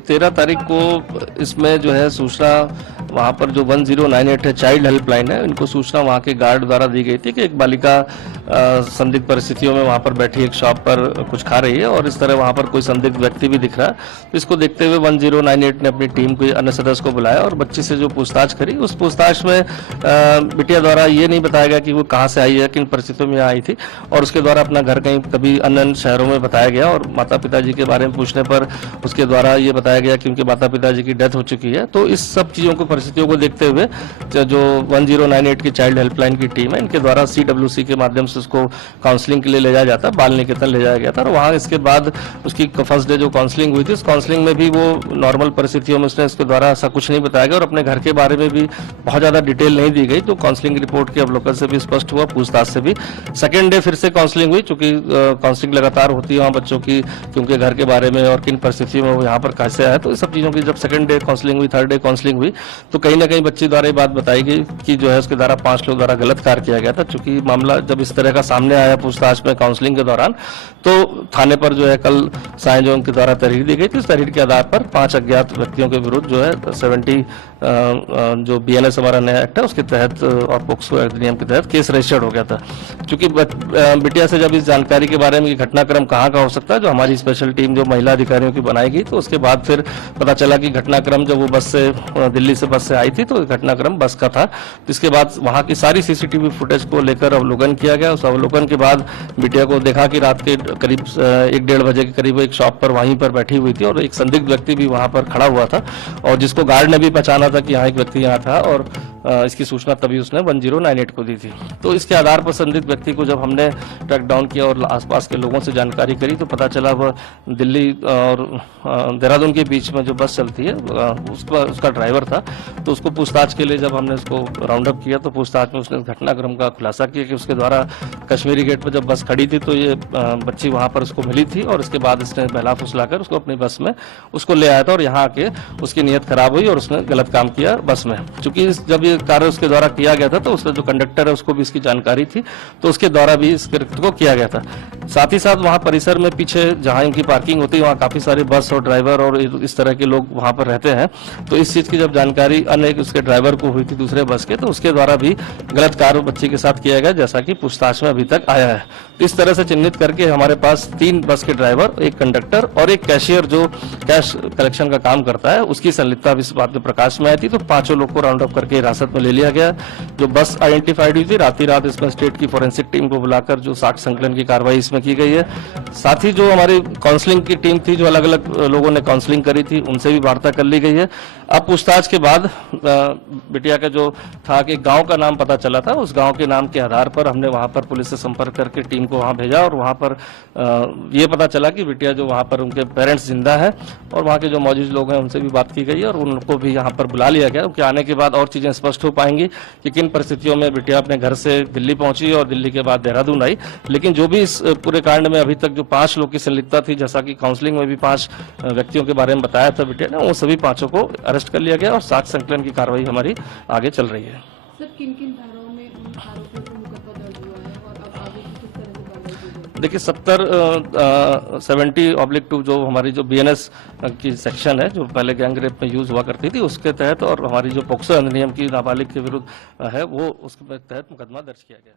13 तारीख को इसमें जो है सूचना वहाँ पर जो 1098 है, चाइल्ड हेल्पलाइन है, इनको सूचना वहाँ के गार्ड द्वारा दी गई थी कि एक बालिका संदिग्ध परिस्थितियों में वहाँ पर बैठी एक शॉप पर कुछ खा रही है और इस तरह वहाँ पर कोई संदिग्ध व्यक्ति भी दिख रहा है। तो इसको देखते हुए 1098 ने अपनी टीम को, अन्य सदस्य को बुलाया और बच्ची से जो पूछताछ करी, उस पूछताछ में बिटिया द्वारा ये नहीं बताया गया कि वो कहाँ से आई है, किन परिस्थितियों में आई थी, और उसके द्वारा अपना घर कहीं कभी अन्य शहरों में बताया गया। और माता पिताजी के बारे में पूछने पर उसके द्वारा ये बताया गया कि उनके माता पिताजी की डेथ हो चुकी है। तो इस सब चीज़ों को, परिस्थितियों को देखते हुए जो 1098 की चाइल्ड हेल्पलाइन की टीम है, इनके द्वारा CWC के माध्यम से उसको काउंसलिंग के लिए ले जाया जाता, बाल निकेतन ले जाया गया था। और वहाँ इसके बाद उसकी फर्स्ट डे जो काउंसलिंग हुई थी, उस काउंसलिंग में भी वो नॉर्मल परिस्थितियों में उसने इसके द्वारा ऐसा कुछ नहीं बताया गया और अपने घर के बारे में भी बहुत ज़्यादा डिटेल नहीं दी गई। तो काउंसलिंग रिपोर्ट के अवलोकन से भी स्पष्ट हुआ, पूछताछ से भी। सेकेंड डे फिर से काउंसलिंग हुई, चूंकि काउंसलिंग लगातार होती है वहाँ बच्चों की, क्योंकि घर के बारे में और किन परिस्थितियों में वो यहाँ पर कैसे आए, तो इस सब चीज़ों की जब सेकंड डे काउंसलिंग हुई, थर्ड डे काउंसलिंग हुई, तो कहीं ना कहीं बच्ची द्वारा ये बात बताई गई कि जो है उसके द्वारा 5 लोग द्वारा गलत कार्य किया गया था। चूंकि मामला जब इस तरह का सामने आया पूछताछ में काउंसलिंग के दौरान, तो थाने पर जो है कल सायं जोन के द्वारा तहरीर दी गई थी। उस तहरीर के आधार पर 5 अज्ञात व्यक्तियों के विरुद्ध जो है 70 जो BNS हमारा नया एक्ट है उसके तहत और पोक्सो अधिनियम के तहत केस रजिस्टर्ड हो गया था। चूंकि बिटिया से जब इस जानकारी के बारे में घटनाक्रम कहाँ का हो सकता है, जो हमारी स्पेशल टीम जो महिला अधिकारियों की बनाई गई, तो उसके बाद फिर पता चला कि घटनाक्रम जब वो बस से, दिल्ली से बस से आई थी, तो घटनाक्रम बस का था। इसके बाद वहाँ की सारी CCTV फुटेज को लेकर अवलोकन किया गया। उस अवलोकन के बाद बिटिया को देखा कि रात के करीब 1-1:30 बजे के करीब एक शॉप पर वहीं पर बैठी हुई थी और एक संदिग्ध व्यक्ति भी वहाँ पर खड़ा हुआ था, और जिसको गार्ड ने भी पहचाना था कि यहाँ एक व्यक्ति यहाँ था, और इसकी सूचना तभी उसने 1098 को दी थी। तो इसके आधार पर संदिग्ध व्यक्ति को जब हमने ट्रैक डाउन किया और आसपास के लोगों से जानकारी करी, तो पता चला वह दिल्ली और देहरादून के बीच में जो बस चलती है उसका ड्राइवर था। तो उसको पूछताछ के लिए जब हमने उसको राउंड अप किया, तो पूछताछ में उसने घटनाक्रम का खुलासा किया कि उसके द्वारा कश्मीरी गेट पर जब बस खड़ी थी, तो ये बच्ची वहाँ पर उसको मिली थी और इसके बाद इसने बहला फुसलाकर उसको अपनी बस में उसको ले आया था, और यहाँ आके उसकी नीयत खराब हुई और उसने गलत काम किया बस में। चूंकि जब ये कार्य उसके द्वारा किया गया था, तो उसका जो कंडक्टर है उसको भी इसकी जानकारी थी, तो उसके द्वारा भी इस कृत्य को किया गया था। साथ ही साथ वहाँ परिसर में पीछे जहाँ इनकी पार्किंग होती है, वहाँ काफी सारे बस और ड्राइवर और इस तरह के लोग वहाँ पर रहते हैं। तो इस चीज की जब जानकारी अन्य उसके ड्राइवर को हुई थी दूसरे बस के, तो उसके द्वारा भी गलत कार्य बच्ची के साथ किया गया, जैसा कि पूछताछ में अभी तक आया है। तो इस तरह से चिन्हित करके हमारे पास 3 बस के ड्राइवर, एक कंडक्टर और एक कैशियर जो कैश कलेक्शन का काम करता है, उसकी संलिप्तता इस बात में प्रकाश में आई थी। तो 5 लोग को राउंड अप करके हिरासत में ले लिया गया। जो बस आइडेंटिफाइड हुई थी, रात इसमें स्टेट की फोरेंसिक टीम को बुलाकर जो साक्ष्य संकलन की कार्रवाई इसमें की गई है। साथ ही जो हमारी काउंसलिंग की टीम थी, जो अलग अलग लोगों ने काउंसलिंग करी थी, उनसे भी वार्ता कर ली गई है। अब पूछताछ के बाद बिटिया का जो था कि गांव का नाम पता चला था, उस गांव के नाम के आधार पर हमने वहां पर पुलिस से संपर्क करके टीम को वहां भेजा, और वहां पर ये पता चला कि बिटिया जो वहां पर उनके पेरेंट्स जिंदा है, और वहां के जो मौजूद लोग हैं उनसे भी बात की गई है और उनको भी यहाँ पर बुला लिया गया। उनके आने के बाद और चीजें स्पष्ट हो पाएंगी कि किन परिस्थितियों में बिटिया अपने घर से दिल्ली पहुंची और दिल्ली के बाद देहरादून आई। लेकिन जो भी इस पूरे कांड में अभी तक जो 5 लोग की संलिप्तता थी, जैसा कि काउंसलिंग में भी 5 व्यक्तियों के बारे में बताया था बिटिया ने, वो सभी 5 को अरेस्ट कर लिया गया और साक्ष्य संकलन की कार्रवाई हमारी आगे चल रही है। सर, किन-किन धाराओं में उन आरोपियों पर मुकदमा दर्ज हुआ है और अब आगे की किस तरह से कार्रवाई की जाएगी? देखिए 70/2 जो हमारी जो BNS की सेक्शन है, जो पहले गैंग रेप में यूज हुआ करती थी, उसके तहत, और हमारी जो पोक्सो अधिनियम की नाबालिग के विरुद्ध है, वो उसके तहत मुकदमा दर्ज किया गया।